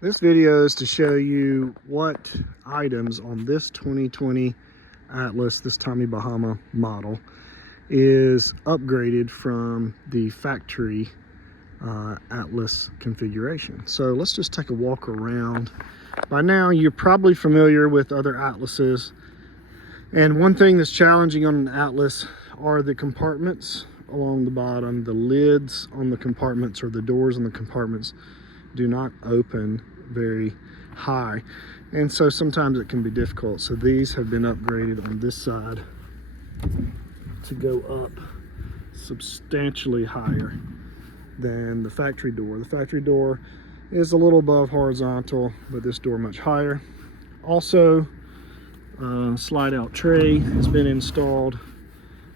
This video is to show you what items on this 2020 Atlas, this Tommy Bahama model, is upgraded from the factory Atlas configuration. So let's just take a walk around. By now you're probably familiar with other Atlases, and one thing that's challenging on an Atlas are the compartments along the bottom. The lids on the compartments, or the doors on the compartments, do not open very high, and so sometimes it can be difficult. So these have been upgraded on this side to go up substantially higher than the factory door. The factory door is a little above horizontal, but this door much higher. Also, slide out tray has been installed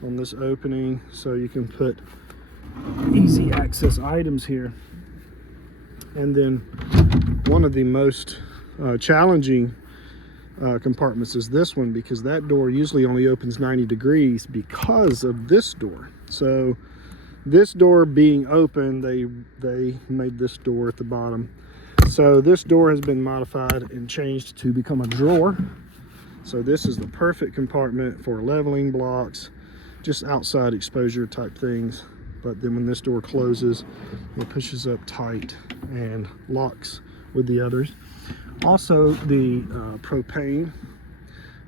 on this opening, so you can put easy access items here. And then one of the most challenging compartments is this one, because that door usually only opens 90 degrees because of this door. So this door being open, they made this door at the bottom. So this door has been modified and changed to become a drawer. So this is the perfect compartment for leveling blocks, just outside exposure type things. But then when this door closes, it pushes up tight and locks with the others. Also, the propane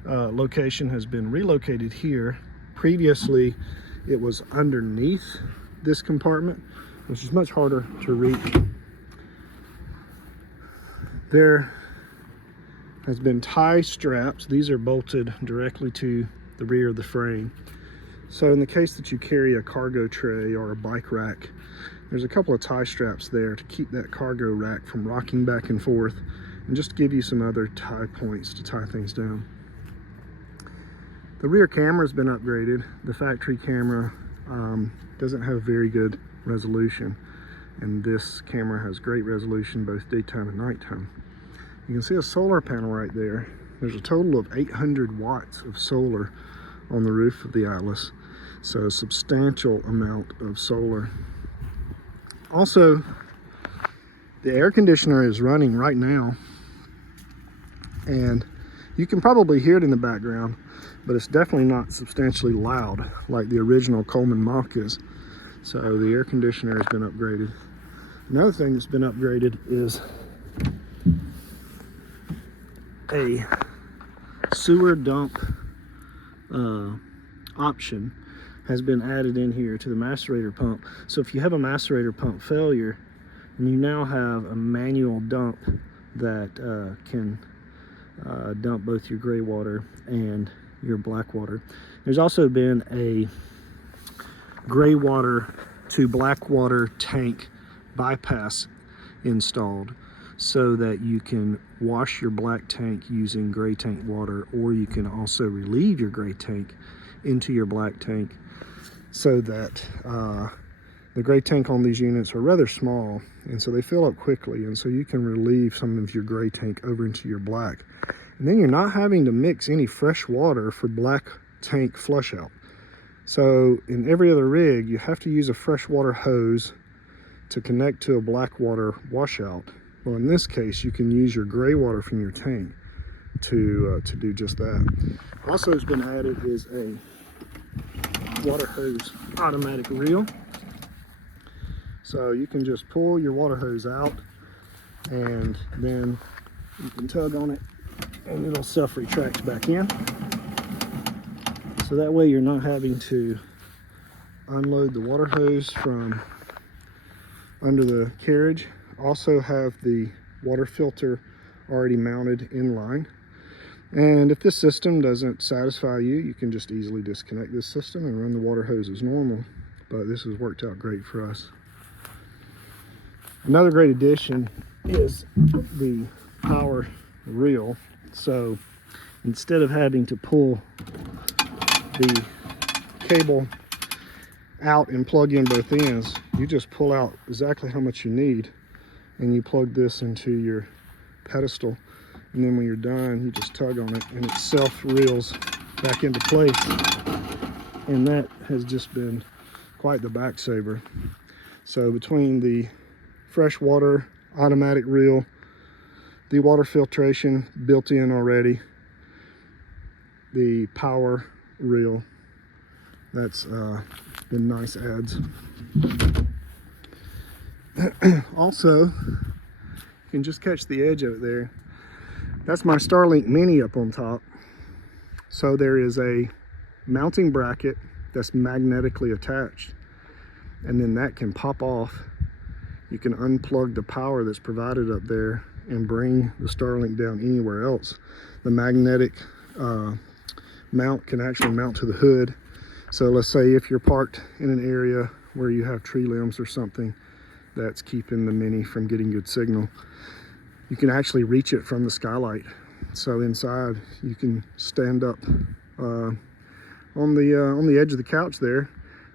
location has been relocated here. Previously, it was underneath this compartment, which is much harder to reach. There has been tie straps. These are bolted directly to the rear of the frame. So in the case that you carry a cargo tray or a bike rack, there's a couple of tie straps there to keep that cargo rack from rocking back and forth, and just give you some other tie points to tie things down. The rear camera has been upgraded. The factory camera doesn't have very good resolution, and this camera has great resolution both daytime and nighttime. You can see a solar panel right there. There's a total of 800 watts of solar on the roof of the Atlas, so a substantial amount of solar. Also, the air conditioner is running right now, and you can probably hear it in the background, but it's definitely not substantially loud like the original Coleman Mach is. So the air conditioner has been upgraded. Another thing that's been upgraded is a sewer dump option has been added in here to the macerator pump. So if you have a macerator pump failure, and you now have a manual dump that can dump both your gray water and your black water. There's also been a gray water to black water tank bypass installed, so that you can wash your black tank using gray tank water, or you can also relieve your gray tank into your black tank, so that the gray tank on these units are rather small, and so they fill up quickly, and so you can relieve some of your gray tank over into your black. And then you're not having to mix any fresh water for black tank flush out. So in every other rig, you have to use a freshwater hose to connect to a black water washout. Well, in this case, you can use your gray water from your tank to do just that. Also has been added is a water hose automatic reel. So you can just pull your water hose out, and then you can tug on it, and it'll self-retract back in. So that way you're not having to unload the water hose from under the carriage. Also have the water filter already mounted in line. And if this system doesn't satisfy you, you can just easily disconnect this system and run the water hose as normal. But this has worked out great for us. Another great addition is the power reel. So instead of having to pull the cable out and plug in both ends, you just pull out exactly how much you need, and you plug this into your pedestal, and then when you're done, you just tug on it and it self reels back into place. And that has just been quite the back saver. So between the freshwater automatic reel, the water filtration built in already, the power reel. That's been nice adds. Also, you can just catch the edge of it there. That's my Starlink Mini up on top. So there is a mounting bracket that's magnetically attached, and then that can pop off. You can unplug the power that's provided up there and bring the Starlink down anywhere else. The magnetic mount can actually mount to the hood. So let's say if you're parked in an area where you have tree limbs or something that's keeping the Mini from getting good signal, you can actually reach it from the skylight. So inside you can stand up on the edge of the couch there,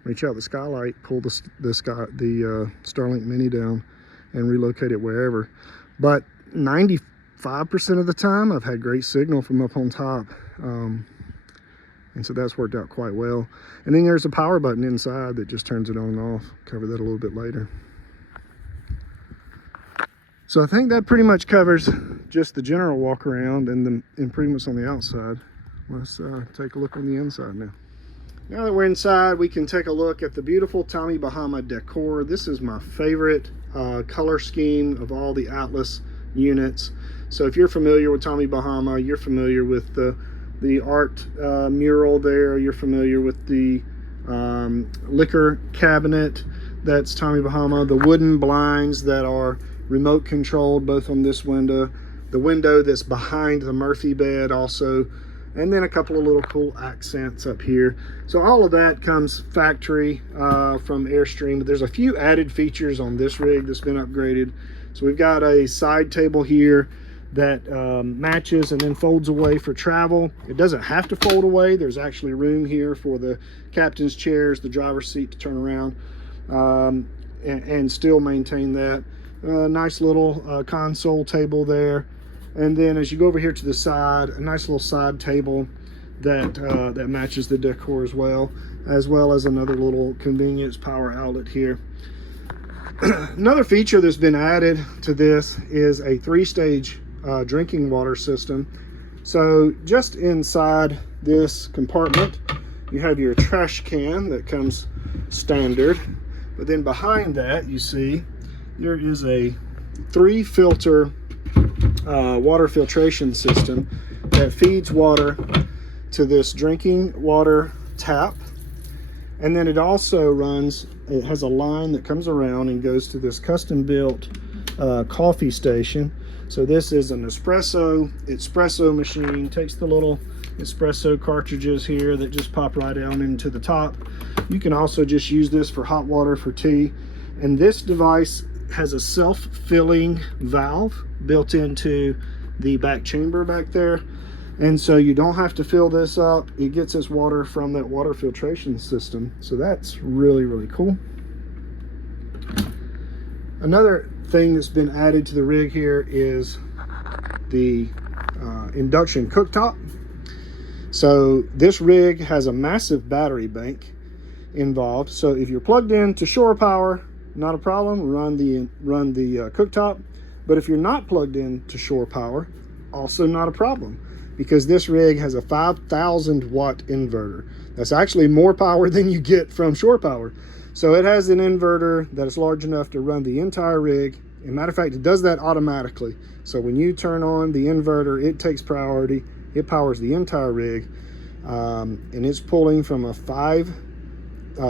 reach out the skylight, pull the Starlink Mini down and relocate it wherever. But 95% of the time I've had great signal from up on top. And so that's worked out quite well. And then there's a power button inside that just turns it on and off. Cover that a little bit later. So I think that pretty much covers just the general walk around and the improvements on the outside. Let's take a look on the inside now. Now that we're inside, we can take a look at the beautiful Tommy Bahama decor. This is my favorite color scheme of all the Atlas units. So if you're familiar with Tommy Bahama, you're familiar with the art mural there, you're familiar with the liquor cabinet, that's Tommy Bahama, the wooden blinds that are remote controlled both on this window, the window that's behind the Murphy bed also, and then a couple of little cool accents up here. So all of that comes factory from Airstream, but there's a few added features on this rig that's been upgraded. So we've got a side table here that matches and then folds away for travel. It doesn't have to fold away. There's actually room here for the captain's chairs, the driver's seat to turn around and still maintain that. Nice little console table there. And then as you go over here to the side, a nice little side table that that matches the decor as well as another little convenience power outlet here. Another feature that's been added to this is a 3-stage drinking water system. So just inside this compartment, you have your trash can that comes standard, but then behind that you see there is a 3-filter water filtration system that feeds water to this drinking water tap, and then it also it has a line that comes around and goes to this custom built coffee station. So this is an espresso machine. Takes the little espresso cartridges here that just pop right down into the top. You can also just use this for hot water for tea, and this device has a self-filling valve built into the back chamber back there, and so you don't have to fill this up. It gets its water from that water filtration system, so that's really, really cool. Another thing that's been added to the rig here is the induction cooktop. So this rig has a massive battery bank involved, so if you're plugged in to shore power, not a problem, run the cooktop. But if you're not plugged in to shore power, also not a problem, because this rig has a 5,000 watt inverter. That's actually more power than you get from shore power. So it has an inverter that is large enough to run the entire rig. As a matter of fact, it does that automatically. So when you turn on the inverter, it takes priority. It powers the entire rig, and it's pulling from a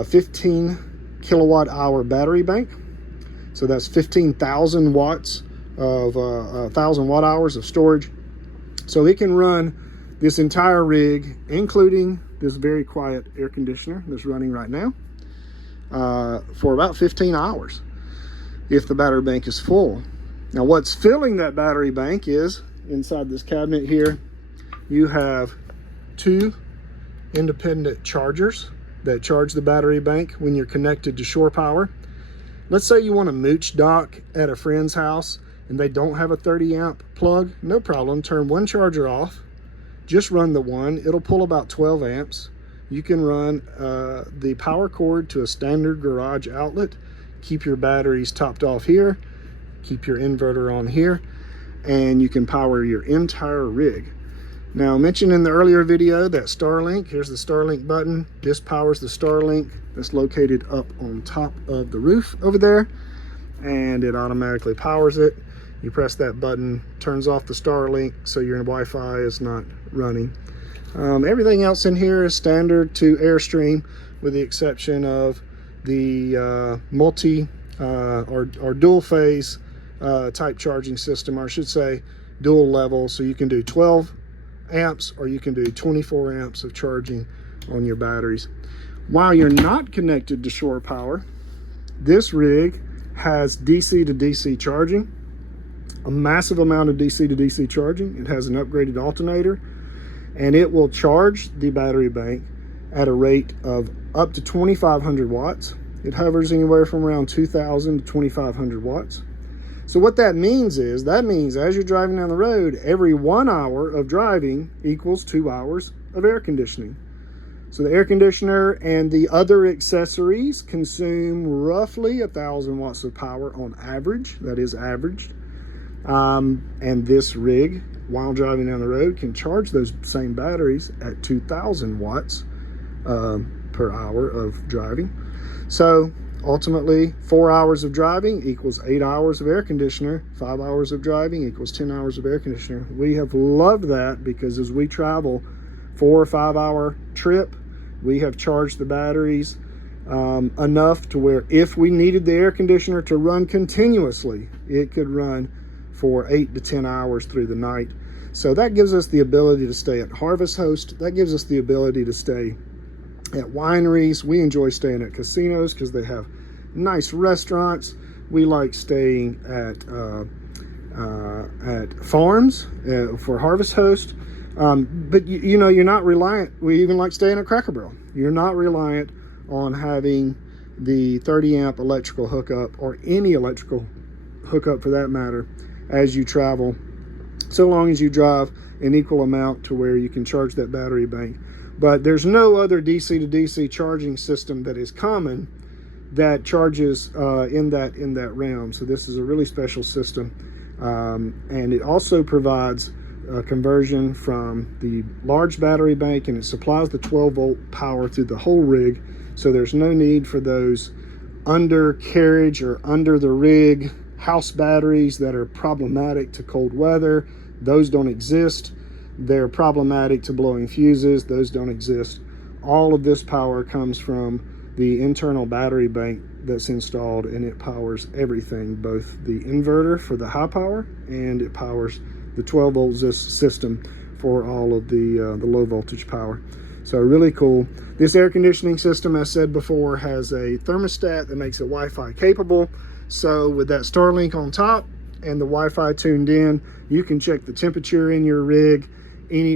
15 kilowatt hour battery bank. So that's 15,000 watts of 1,000 watt hours of storage. So it can run this entire rig, including this very quiet air conditioner that's running right now, for about 15 hours if the battery bank is full. Now what's filling that battery bank is, inside this cabinet here, you have 2 independent chargers that charge the battery bank when you're connected to shore power. Let's say you want to mooch dock at a friend's house and they don't have a 30 amp plug. No problem, turn one charger off, just run the one. It'll pull about 12 amps. You can run the power cord to a standard garage outlet, keep your batteries topped off here, keep your inverter on here, and you can power your entire rig. Now, I mentioned in the earlier video that Starlink, here's the Starlink button. This powers the Starlink that's located up on top of the roof over there, and it automatically powers it. You press that button, turns off the Starlink so your Wi-Fi is not running. Everything else in here is standard to Airstream, with the exception of the or dual phase type charging system, or I should say dual level, so you can do 12 amps or you can do 24 amps of charging on your batteries. While you're not connected to shore power, this rig has DC to DC charging, a massive amount of DC to DC charging. It has an upgraded alternator, and it will charge the battery bank at a rate of up to 2,500 watts. It hovers anywhere from around 2,000 to 2,500 watts. So what that means is, as you're driving down the road, every 1 hour of driving equals 2 hours of air conditioning. So the air conditioner and the other accessories consume roughly 1,000 watts of power on average. That is averaged. And this rig, while driving down the road, can charge those same batteries at 2,000 watts per hour of driving. So ultimately, 4 hours of driving equals 8 hours of air conditioner. 5 hours of driving equals 10 hours of air conditioner. We have loved that, because as we travel 4 or 5 hour trip, we have charged the batteries enough to where if we needed the air conditioner to run continuously, it could run for 8 to 10 hours through the night. So that gives us the ability to stay at Harvest Host. That gives us the ability to stay at wineries. We enjoy staying at casinos because they have nice restaurants. We like staying at farms for Harvest Host. But you know, you're not reliant. We even like staying at Cracker Barrel. You're not reliant on having the 30 amp electrical hookup, or any electrical hookup for that matter, as you travel, so long as you drive an equal amount to where you can charge that battery bank. But there's no other DC to DC charging system that is common that charges in that realm. So this is a really special system, and it also provides a conversion from the large battery bank, and it supplies the 12 volt power through the whole rig. So there's no need for those undercarriage or under the rig house batteries that are problematic to cold weather. Those don't exist. They're problematic to blowing fuses. Those don't exist. All of this power comes from the internal battery bank that's installed, and it powers everything, both the inverter for the high power, and it powers the 12 volt system for all of the low voltage power. So really cool. This air conditioning system, as said before, has a thermostat that makes it Wi-Fi capable. So with that Starlink on top and the Wi-Fi tuned in, you can check the temperature in your rig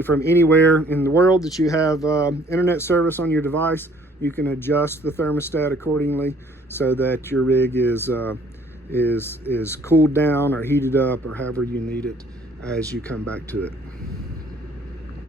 from anywhere in the world that you have internet service on your device. You can adjust the thermostat accordingly so that your rig is cooled down or heated up, or however you need it as you come back to it.